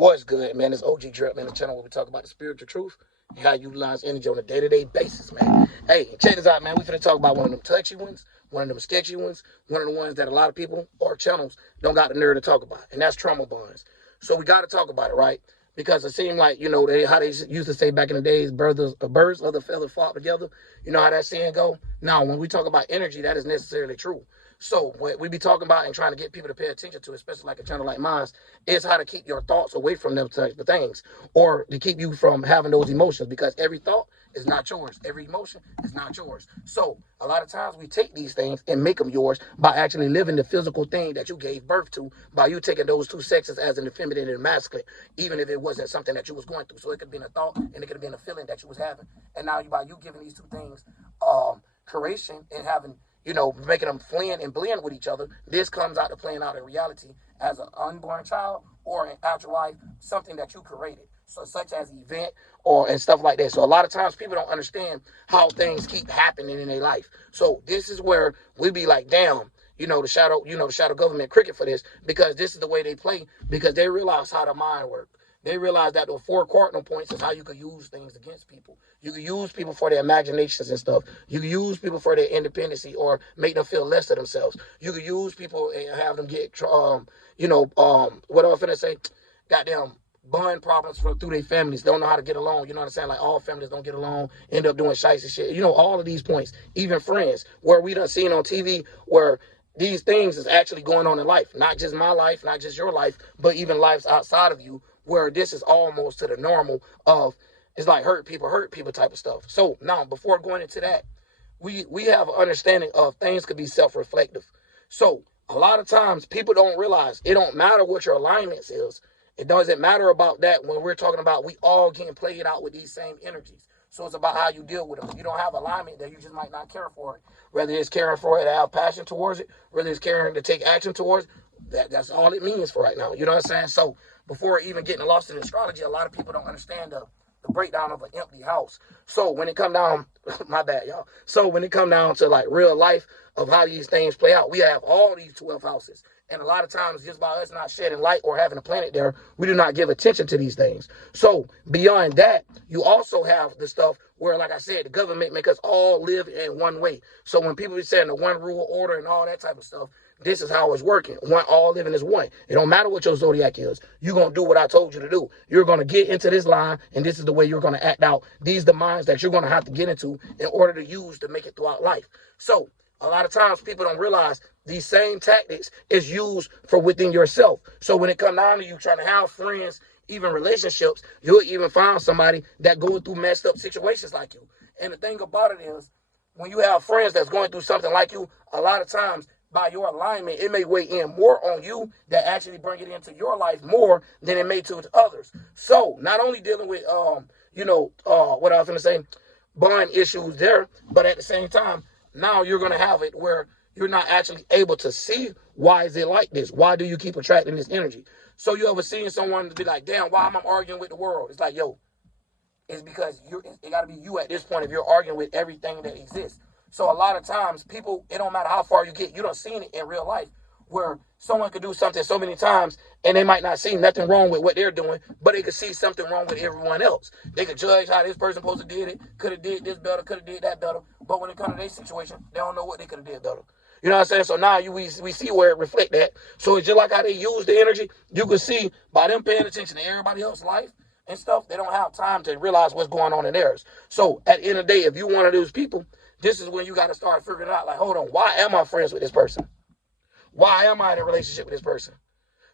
What's good, man? It's OG Drip, man, the channel where we talk about the spiritual truth and how you utilize energy on a day-to-day basis, man. Hey, check this out, man. We finna talk about one of them touchy ones, one of them sketchy ones, one of the ones that a lot of people or channels don't got the nerve to talk about, and that's trauma bonds. So we got to talk about it, right? Because it seemed like, how they used to say back in the days, birds of the feather flock together. You know how that saying go? Now, when we talk about energy, that is necessarily true. So what we be talking about and trying to get people to pay attention to, especially like a channel like mine, is how to keep your thoughts away from them types of things, or to keep you from having those emotions, because every thought is not yours. Every emotion is not yours. So a lot of times we take these things and make them yours by actually living the physical thing that you gave birth to, by you taking those two sexes as an feminine and masculine, even if it wasn't something that you was going through. So it could have been a thought and it could have been a feeling that you was having. And now by you giving these two things creation and having, making them blend and blend with each other, this comes out to playing out in reality as an unborn child or in actual life, something that you created. So such as event and stuff like that. So a lot of times people don't understand how things keep happening in their life. So this is where we be like, damn, the shadow government cricket for this, because this is the way they play, because they realize how the mind works. They realize that the four cardinal points is how you could use things against people. You could use people for their imaginations and stuff. You could use people for their independency or make them feel less of themselves. You could use people and have them get, what I'm finna say, goddamn, bond problems through their families, don't know how to get along. You know what I'm saying? Like all families don't get along, end up doing shiesty shit. All of these points, even friends, where we done seen on TV where these things is actually going on in life. Not just my life, not just your life, but even lives outside of you, where this is almost to the normal of, it's like hurt people type of stuff. So now, before going into that, we have an understanding of things could be self-reflective. So a lot of times people don't realize it don't matter what your alignments is. It doesn't matter about that when we're talking about we all getting played out with these same energies. So it's about how you deal with them. If you don't have alignment, then you just might not care for it. Whether it's caring for it to have passion towards it, whether it's caring to take action towards it, that's all it means for right now. You know what I'm saying? So before even getting lost in astrology, a lot of people don't understand the breakdown of an empty house. So when it come down, my bad, y'all. So when it come down to like real life of how these things play out, we have all these 12 houses. And a lot of times, just by us not shedding light or having a planet there, we do not give attention to these things. So beyond that, you also have the stuff where, like I said, the government make us all live in one way. So when people be saying the one rule order and all that type of stuff, this is how it's working. All living is one. It don't matter what your zodiac is. You're going to do what I told you to do. You're going to get into this line, and this is the way you're going to act out. These are the minds that you're going to have to get into in order to use to make it throughout life. So a lot of times people don't realize these same tactics is used for within yourself. So when it comes down to you trying to have friends, even relationships, you'll even find somebody that going through messed up situations like you. And the thing about it is, when you have friends that's going through something like you, a lot of times by your alignment, it may weigh in more on you that actually bring it into your life more than it may to others. So not only dealing with, what I was going to say, bond issues there, but at the same time, now you're going to have it where you're not actually able to see why is it like this? Why do you keep attracting this energy? So you ever seen someone be like, damn, why am I arguing with the world? It's like, yo, it's because it got to be you at this point if you're arguing with everything that exists. So a lot of times people, it don't matter how far you get, you don't seen it in real life where someone could do something so many times and they might not see nothing wrong with what they're doing, but they could see something wrong with everyone else. They could judge how this person supposed to did it, could have did this better, could have did that better, but when it comes to their situation, they don't know what they could have did better. You know what I'm saying? So now we see where it reflect that. So it's just like how they use the energy. You can see by them paying attention to everybody else's life and stuff, they don't have time to realize what's going on in theirs. So at the end of the day, if you one of those people, this is when you got to start figuring out, like, hold on, why am I friends with this person? Why am I in a relationship with this person?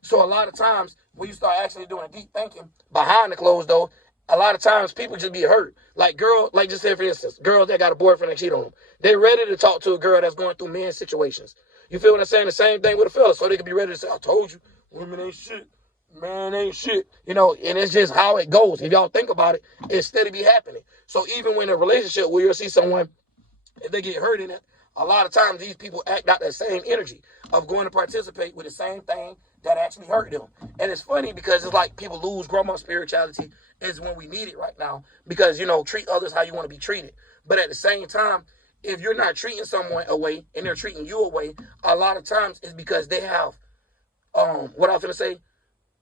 So a lot of times when you start actually doing deep thinking behind the closed door, a lot of times people just be hurt. Like just say for instance, girls that got a boyfriend that cheat on them. They ready to talk to a girl that's going through men's situations. You feel what I'm saying? The same thing with a fella. So they could be ready to say, I told you, women ain't shit. Man ain't shit. And it's just how it goes. If y'all think about it, it steady be happening. So even when in a relationship where you'll see someone, if they get hurt in it, a lot of times these people act out that same energy of going to participate with the same thing that actually hurt them. And it's funny because it's like people lose grandma spirituality is when we need it right now because, treat others how you want to be treated. But at the same time, if you're not treating someone away and they're treating you away, a lot of times it's because they have, what I was going to say,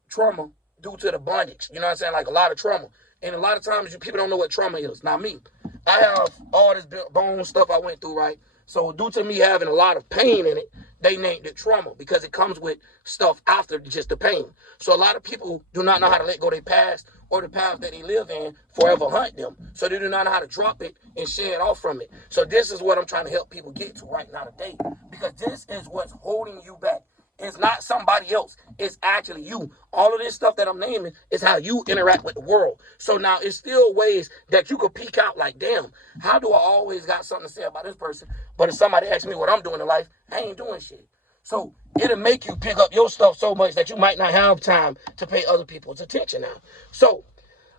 trauma due to the bondage. You know what I'm saying? Like a lot of trauma. And a lot of times people don't know what trauma is. Now me, I have all this bone stuff I went through, right? So due to me having a lot of pain in it, they named it trauma because it comes with stuff after just the pain. So a lot of people do not know how to let go of their past or the path that they live in forever hunt them. So they do not know how to drop it and shed off from it. So this is what I'm trying to help people get to right now today, because this is what's holding you back. It's not somebody else. It's actually you. All of this stuff that I'm naming is how you interact with the world. So now it's still ways that you could peek out like, damn, how do I always got something to say about this person? But if somebody asks me what I'm doing in life, I ain't doing shit. So it'll make you pick up your stuff so much that you might not have time to pay other people's attention now. So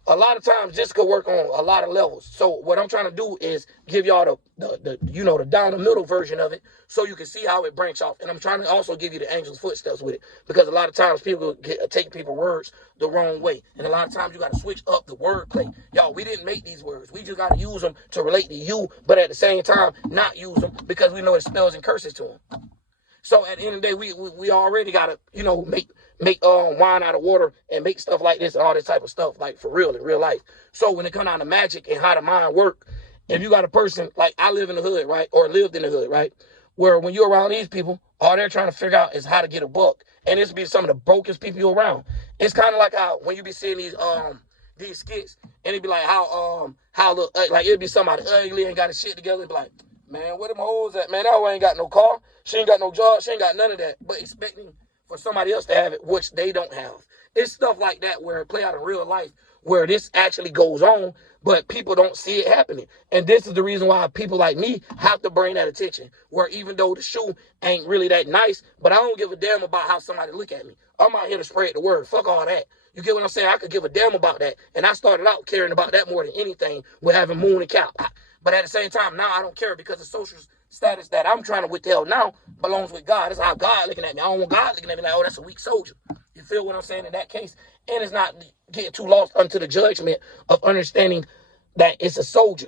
a lot of times this could work on a lot of levels. So what I'm trying to do is give y'all the down the middle version of it so you can see how it branch off. And I'm trying to also give you the angel's footsteps with it, because a lot of times people take people's words the wrong way. And a lot of times you got to switch up the wordplay. Y'all, we didn't make these words. We just got to use them to relate to you, but at the same time, not use them because we know it spells and curses to them. So at the end of the day, we already gotta, make wine out of water and make stuff like this and all this type of stuff, like for real in real life. So when it comes down to magic and how the mind work, if you got a person like I live in the hood, right, or lived in the hood, right, where when you're around these people, all they're trying to figure out is how to get a buck, and this be some of the brokest people you're around. It's kind of like how when you be seeing these skits, and it be like how like it'd be somebody ugly and got his shit together, and be like, man, where them hoes at? Man, that hoe ain't got no car. She ain't got no job. She ain't got none of that. But expecting for somebody else to have it, which they don't have. It's stuff like that where it play out in real life, where this actually goes on, but people don't see it happening. And this is the reason why people like me have to bring that attention, where even though the shoe ain't really that nice, but I don't give a damn about how somebody look at me. I'm out here to spread the word. Fuck all that. You get what I'm saying? I could give a damn about that. And I started out caring about that more than anything with having Moon and Cow. But at the same time, now I don't care, because the social status that I'm trying to withhold now belongs with God. That's how God looking at me. I don't want God looking at me like, oh, that's a weak soldier. You feel what I'm saying in that case? And it's not getting too lost unto the judgment of understanding that it's a soldier.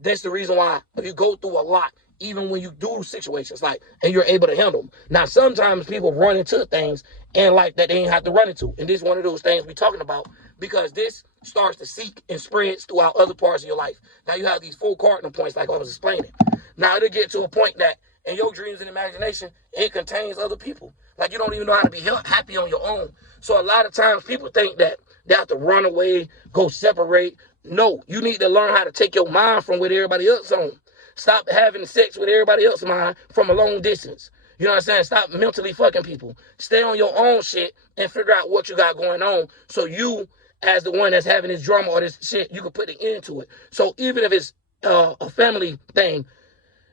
That's the reason why you go through a lot, even when you do situations like, and you're able to handle them. Now, sometimes people run into things and like that they ain't have to run into. And this is one of those things we're talking about, because this starts to seek and spreads throughout other parts of your life. Now you have these 4 cardinal points like I was explaining. Now it'll get to a point that in your dreams and imagination, it contains other people. Like you don't even know how to be happy on your own. So a lot of times people think that they have to run away, go separate. No, you need to learn how to take your mind from where everybody else is on. Stop having sex with everybody else's mind from a long distance. You know what I'm saying? Stop mentally fucking people. Stay on your own shit and figure out what you got going on, so you, as the one that's having this drama or this shit, you can put an end to it. So even if it's a family thing,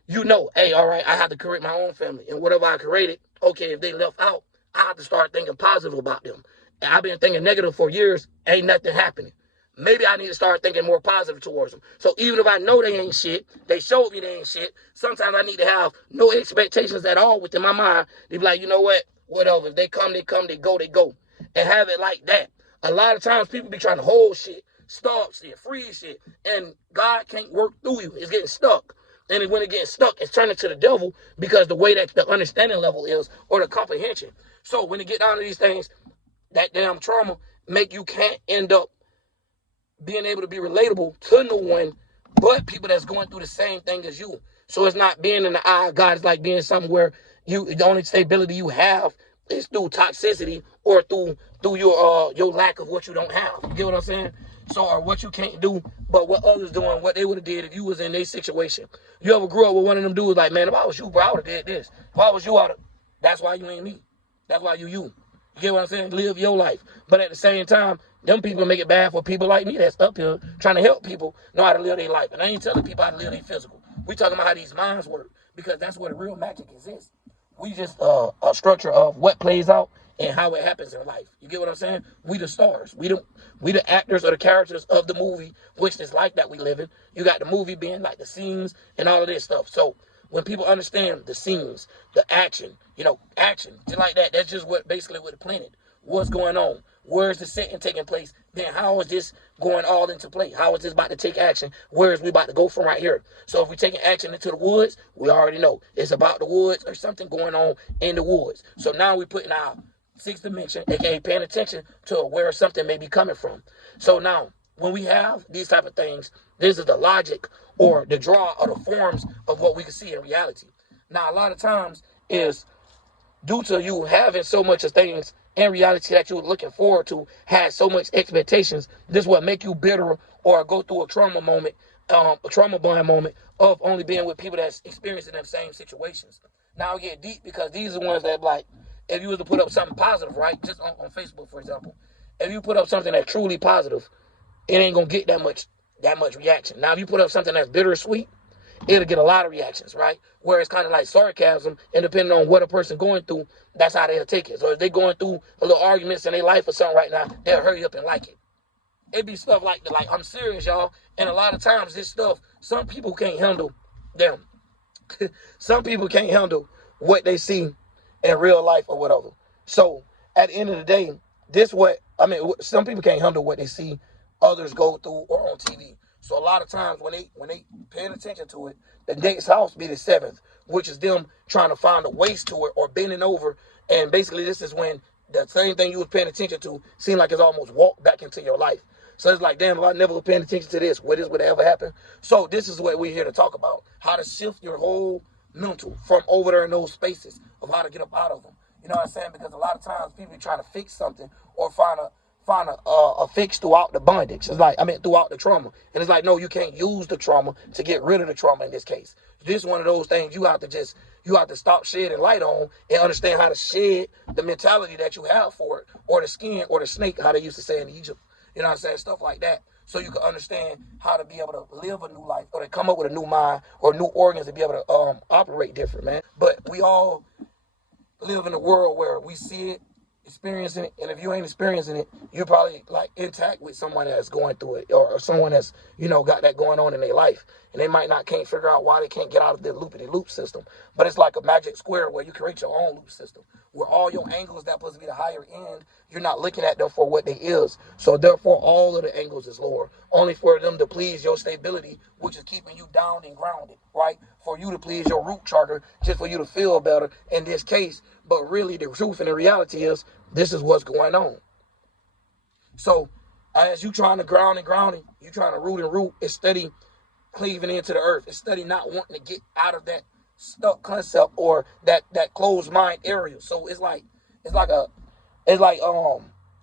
hey, all right, I have to create my own family. And whatever I created, okay, if they left out, I have to start thinking positive about them. And I've been thinking negative for years, ain't nothing happening. Maybe I need to start thinking more positive towards them. So even if I know they ain't shit, they showed me they ain't shit, sometimes I need to have no expectations at all within my mind. They be like, you know what? Whatever. If they come, they come. They go, they go. And have it like that. A lot of times people be trying to hold shit, stop shit, freeze shit, and God can't work through you. It's getting stuck. And when it gets stuck, it's turning to the devil, because the way that the understanding level is, or the comprehension. So when it get down to these things, that damn trauma make you can't end up being able to be relatable to no one but people that's going through the same thing as you. So it's not being in the eye of God. It's like being something where the only stability you have is through toxicity or through your lack of what you don't have. You get what I'm saying? So, or what you can't do, but what others doing, what they would have did if you was in their situation. You ever grew up with one of them dudes like, man, if I was you, bro, I would have did this. If I was you, that's why you ain't me. That's why you. You get what I'm saying? Live your life. But at the same time, them people make it bad for people like me that's up here trying to help people know how to live their life. And I ain't telling people how to live their physical. We talking about how these minds work, because that's where the real magic exists. We just a structure of what plays out and how it happens in life. You get what I'm saying? We the stars. We the actors or the characters of the movie, which is like that we live in. You got the movie being like the scenes and all of this stuff. So when people understand the scenes, the action, action, just like that, that's just basically what the planet, what's going on. Where's the setting taking place? Then how is this going all into play? How is this about to take action? Where is we about to go from right here? So if we're taking action into the woods, we already know it's about the woods or something going on in the woods. So now we're putting our sixth dimension, aka paying attention to where something may be coming from. So now, when we have these type of things, this is the logic or the draw or the forms of what we can see in reality. Now, a lot of times is due to you having so much of things in reality that you're looking forward to, had so much expectations, this will make you bitter or go through a trauma moment, a trauma bond moment of only being with people that's experiencing them same situations. Now I get deep because these are the ones that, like, if you was to put up something positive, right, just on Facebook, for example, if you put up something that's truly positive, it ain't gonna get that much reaction. Now if you put up something that's bittersweet, it'll get a lot of reactions, right? Where it's kind of like sarcasm, and depending on what a person going through, that's how they'll take it. So if they're going through a little arguments in their life or something right now, they'll hurry up and like it. It'd be stuff like that, like, I'm serious, y'all. And a lot of times this stuff, some people can't handle them. Some people can't handle what they see in real life or whatever. So at the end of the day, some people can't handle what they see others go through or on TV. So a lot of times when they paying attention to it, the next house be the seventh, which is them trying to find a waist to it or bending over. And basically this is when the same thing you was paying attention to seem like it's almost walked back into your life. So it's like, damn, if I never was paying attention to this, what would ever happen? So this is what we're here to talk about. How to shift your whole mental from over there in those spaces of how to get up out of them. You know what I'm saying? Because a lot of times people are trying to fix something or find a fix throughout the bondage. Throughout the trauma. And it's like, no, you can't use the trauma to get rid of the trauma in this case. This is one of those things you have to stop shedding light on and understand how to shed the mentality that you have for it, or the skin, or the snake, how they used to say in Egypt. You know what I'm saying? Stuff like that. So you can understand how to be able to live a new life, or to come up with a new mind or new organs to be able to operate different, man. But we all live in a world where we see it, experiencing it, and if you ain't experiencing it, you're probably like intact with someone that's going through it, or someone that's, got that going on in their life, and they can't figure out why they can't get out of the loopity-loop system. But it's like a magic square where you create your own loop system, where all your angles that supposed to be the higher end, you're not looking at them for what they is. So therefore, all of the angles is lower, only for them to please your stability, which is keeping you down and grounded, right? For you to please your root chakra, just for you to feel better in this case. But really, the truth and the reality is, this is what's going on. So as you trying to ground, you trying to root, it's steady cleaving into the earth. It's steady not wanting to get out of that stuck concept or that closed mind area. So it's like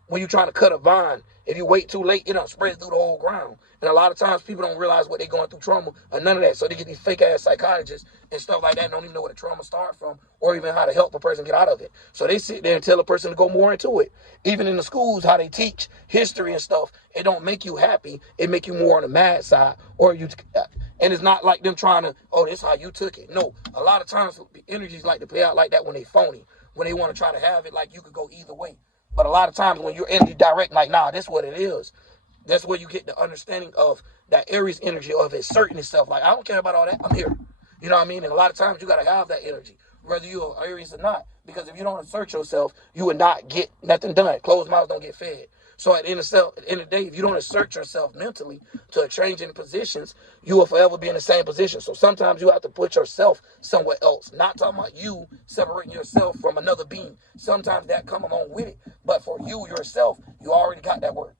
when you're trying to cut a vine, if you wait too late, it don't spread through the whole ground. And a lot of times people don't realize what they're going through trauma or none of that. So they get these fake ass psychologists and stuff like that and don't even know where the trauma starts from or even how to help a person get out of it. So they sit there and tell a person to go more into it. Even in the schools, how they teach history and stuff, it don't make you happy. It make you more on the mad side, and it's not like them trying to, oh, this is how you took it. No, a lot of times energies like to play out like that when they phony, when they want to try to have it like you could go either way. But a lot of times when you're energy direct, like, nah, that's what it is. That's where you get the understanding of that Aries energy of asserting itself. Like, I don't care about all that. I'm here. You know what I mean? And a lot of times you got to have that energy, whether you're Aries or not. Because if you don't assert yourself, you would not get nothing done. Closed mouths don't get fed. So at the end of the day, if you don't assert yourself mentally to a change in positions, you will forever be in the same position. So sometimes you have to put yourself somewhere else. Not talking about you separating yourself from another being. Sometimes that come along with it. But for you yourself, you already got that work.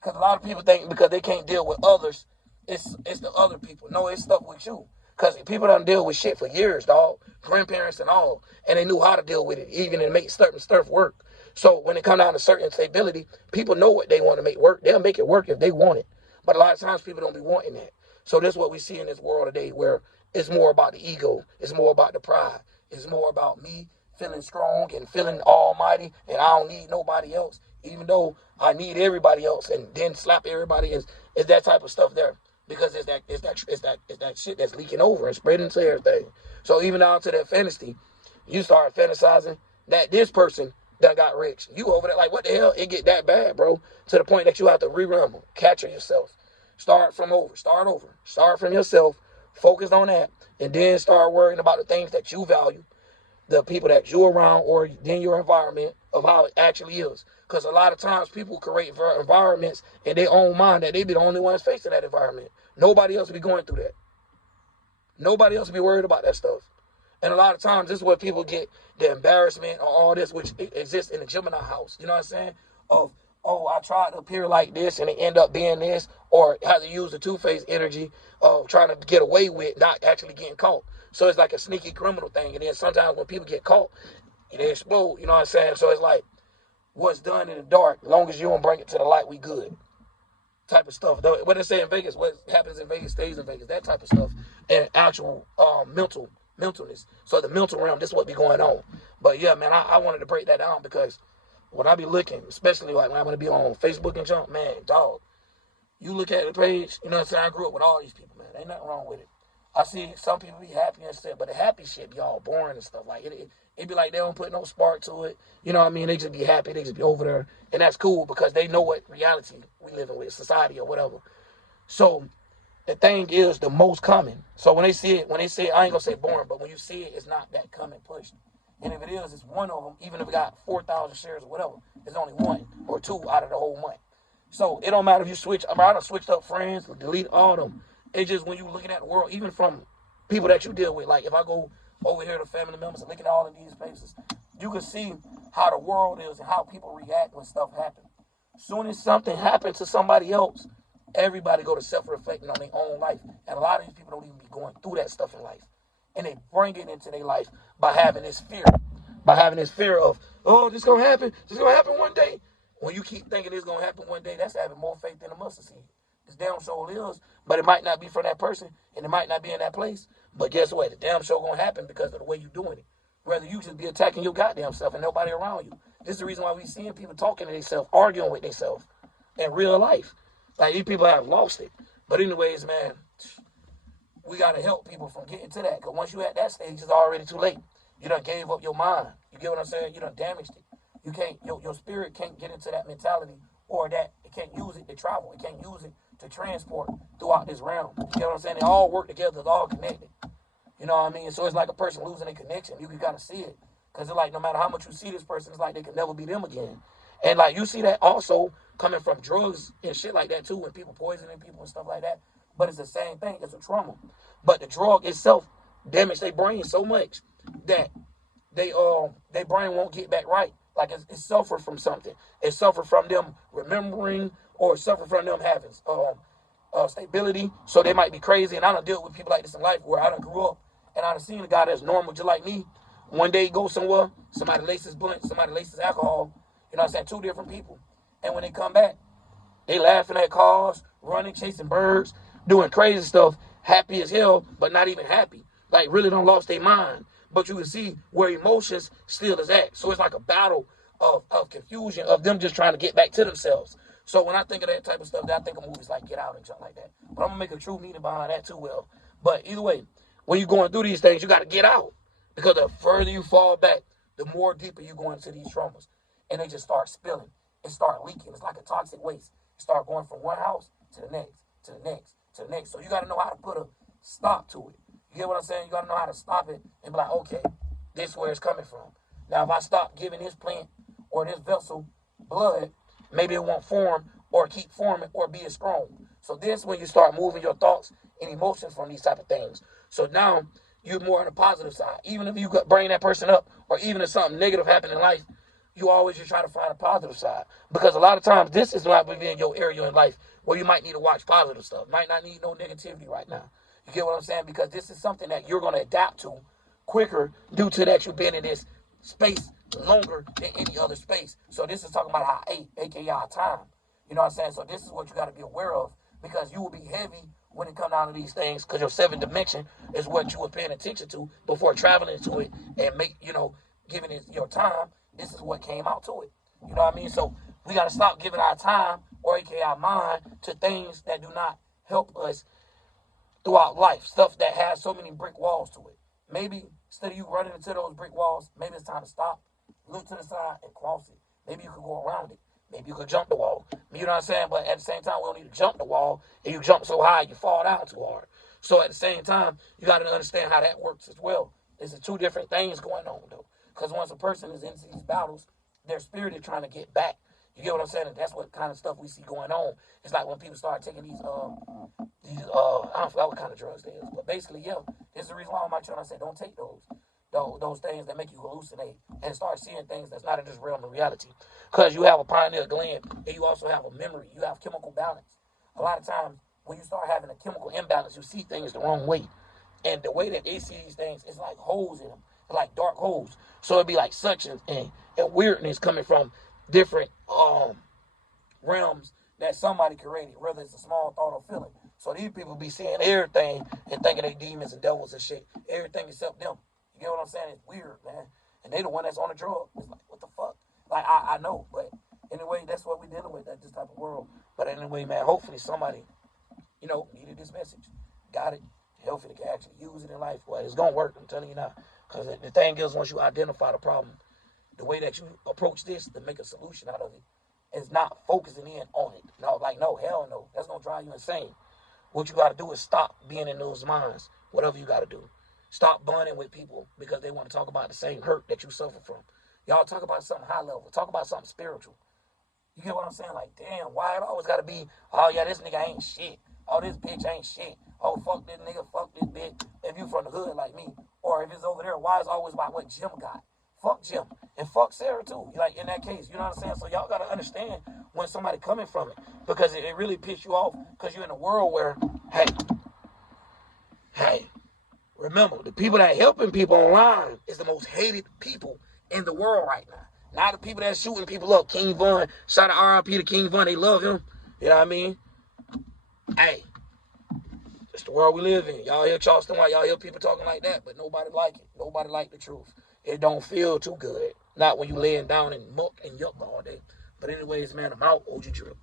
Because a lot of people think because they can't deal with others, it's the other people. No, it's stuck with you. Because people don't deal with shit for years, dog. Grandparents and all. And they knew how to deal with it, even and make certain stuff work. So when it comes down to certain stability, people know what they want to make work. They'll make it work if they want it. But a lot of times people don't be wanting that. So that's what we see in this world today, where it's more about the ego. It's more about the pride. It's more about me feeling strong and feeling almighty, and I don't need nobody else, even though I need everybody else, and then slap everybody. Is that type of stuff there. Because it's that shit that's leaking over and spreading to everything. So even down to that fantasy, you start fantasizing that this person that got rich. You over there like, what the hell? It get that bad, bro. To the point that you have to rerun, capture yourself. Start over. Start from yourself. Focus on that. And then start worrying about the things that you value, the people that you're around, or then your environment of how it actually is. Because a lot of times people create environments in their own mind that they be the only ones facing that environment. Nobody else be going through that. Nobody else be worried about that stuff. And a lot of times, this is where people get the embarrassment or all this, which exists in the Gemini house. You know what I'm saying? Of, oh, I tried to appear like this and it end up being this, or how to use the two-faced energy of trying to get away with not actually getting caught. So it's like a sneaky criminal thing. And then sometimes when people get caught, they explode. You know what I'm saying? So it's like, what's done in the dark, as long as you don't bring it to the light, we good. Type of stuff. What they say in Vegas, what happens in Vegas stays in Vegas. That type of stuff, and actual mentalness. So the mental realm, this is what be going on. But yeah, man, I wanted to break that down because when I be looking, especially like when I'm gonna be on Facebook and jump, man, dog, you look at the page, you know what I'm saying? I grew up with all these people, man. Ain't nothing wrong with it. I see some people be happy and stuff, but the happy shit be all boring and stuff. Like it be like they don't put no spark to it. You know what I mean? They just be happy. They just be over there, and that's cool because they know what reality we living with, society or whatever. So the thing is the most common. So when they see it, I ain't gonna say boring, but when you see it, it's not that come and push. And if it is, it's one of them. Even if it got 4,000 shares or whatever, it's only one or two out of the whole month. So it don't matter if you switch. I done switched up friends, delete all of them. It's just when you looking at the world, even from people that you deal with. Like if I go over here to family members and looking at all of these places, you can see how the world is and how people react when stuff happens. Soon as something happens to somebody else, everybody go to self-reflecting on their own life. And a lot of these people don't even be going through that stuff in life. And they bring it into their life by having this fear. By having this fear of, oh, this gonna happen. This gonna happen one day. When you keep thinking it's gonna happen one day, that's having more faith than a mustard seed. This damn sure is, but it might not be for that person, and it might not be in that place. But guess what? The damn sure gonna happen because of the way you doing it. Rather you just be attacking your goddamn self and nobody around you. This is the reason why we seeing people talking to themselves, arguing with themselves in real life. Like these people have lost it. But anyways, man, we gotta help people from getting to that. Cause once you at that stage, it's already too late. You done gave up your mind. You get what I'm saying? You done damaged it. You can't. Your spirit can't get into that mentality, or that it can't use it to travel. It can't use it to transport throughout this realm. You get what I'm saying? They all work together. It's all connected. You know what I mean? So it's like a person losing a connection. You gotta see it. Because it's like no matter how much you see this person, it's like they can never be them again. And like you see that also coming from drugs and shit like that too, when people poisoning people and stuff like that. But it's the same thing. It's a trauma. But the drug itself damaged their brain so much that their brain won't get back right. Like it suffered from something. It suffered from them remembering, or suffered from them having stability. So they might be crazy. And I done deal with people like this in life where I done grew up and I done seen a guy that's normal just like me. One day he goes somewhere, somebody laces blunt, somebody laces alcohol. You know what I'm saying? Two different people. And when they come back, they laughing at cars, running, chasing birds, doing crazy stuff, happy as hell, but not even happy. Like really done lost their mind. But you can see where emotions still is at. So it's like a battle of confusion of them just trying to get back to themselves. So when I think of that type of stuff, I think of movies like Get Out and stuff like that. But I'm going to make a true meaning behind that too, well. But either way, when you're going through these things, you got to get out. Because the further you fall back, the more deeper you go into these traumas. And they just start spilling. It start leaking. It's like a toxic waste. It start going from one house to the next, to the next, to the next. So you got to know how to put a stop to it. You get what I'm saying? You got to know how to stop it and be like, okay, this is where it's coming from. Now, if I stop giving this plant or this vessel blood, maybe it won't form or keep forming or be as strong. So this is when you start moving your thoughts and emotions from these type of things. So now you're more on the positive side. Even if you bring that person up, or even if something negative happened in life, you always just try to find a positive side. Because a lot of times this is not within your area in life where you might need to watch positive stuff. Might not need no negativity right now. You get what I'm saying? Because this is something that you're going to adapt to quicker due to that you've been in this space longer than any other space. So this is talking about our aka our time. You know what I'm saying? So this is what you got to be aware of, because you will be heavy when it comes down to these things, because your seventh dimension is what you were paying attention to before traveling to it and giving it your time. This is what came out to it. You know what I mean? So we got to stop giving our time, or aka our mind, to things that do not help us throughout life. Stuff that has so many brick walls to it. Maybe instead of you running into those brick walls, maybe it's time to stop, look to the side, and cross it. Maybe you could go around it. Maybe you could jump the wall. You know what I'm saying? But at the same time, we don't need to jump the wall. And you jump so high, you fall down too hard. So at the same time, you got to understand how that works as well. There's two different things going on, though. Because once a person is into these battles, their spirit is trying to get back. You get what I'm saying? And that's what kind of stuff we see going on. It's like when people start taking these I don't forget what kind of drugs they is. But basically, yeah, there's the reason why I'm not trying to say don't take those. those things that make you hallucinate and start seeing things that's not in this realm of reality. Because you have a pineal gland and you also have a memory. You have chemical balance. A lot of times when you start having a chemical imbalance, you see things the wrong way. And the way that they see these things is like holes in them, like dark holes. So it'd be like suction and weirdness coming from different realms that somebody created, whether it's a small thought or feeling. So these people be seeing everything and thinking they demons and devils and shit. Everything except them. You get what I'm saying? It's weird, man. And they the one that's on the drug. It's like, what the fuck? Like, I know, but anyway, that's what we're dealing with, this type of world. But anyway, man, hopefully somebody, needed this message. Got it. Hopefully they can actually use it in life. Well, it's going to work, I'm telling you now. Because the thing is, once you identify the problem, the way that you approach this to make a solution out of it is not focusing in on it. No, hell no. That's going to drive you insane. What you got to do is stop being in those minds, whatever you got to do. Stop bonding with people because they want to talk about the same hurt that you suffer from. Y'all talk about something high level. Talk about something spiritual. You get what I'm saying? Like, damn, why it always got to be, oh, yeah, this nigga ain't shit. Oh, this bitch ain't shit. Oh, fuck this nigga, fuck this bitch. If you from the hood like me. Or if it's over there, why is it always about what Jim got? Fuck Jim. And fuck Sarah, too. Like, in that case, you know what I'm saying? So y'all got to understand when somebody coming from it. Because it really pisses you off. Because you're in a world where, hey, remember, the people that helping people online is the most hated people in the world right now. Not the people that's shooting people up. King Von, shout out RIP to King Von. They love him. You know what I mean? Hey, it's the world we live in. Y'all hear Charleston White, y'all hear people talking like that, but nobody like it. Nobody like the truth. It don't feel too good. Not when you laying down in muck and yuck all day. But anyways, man, I'm out. OG Drip.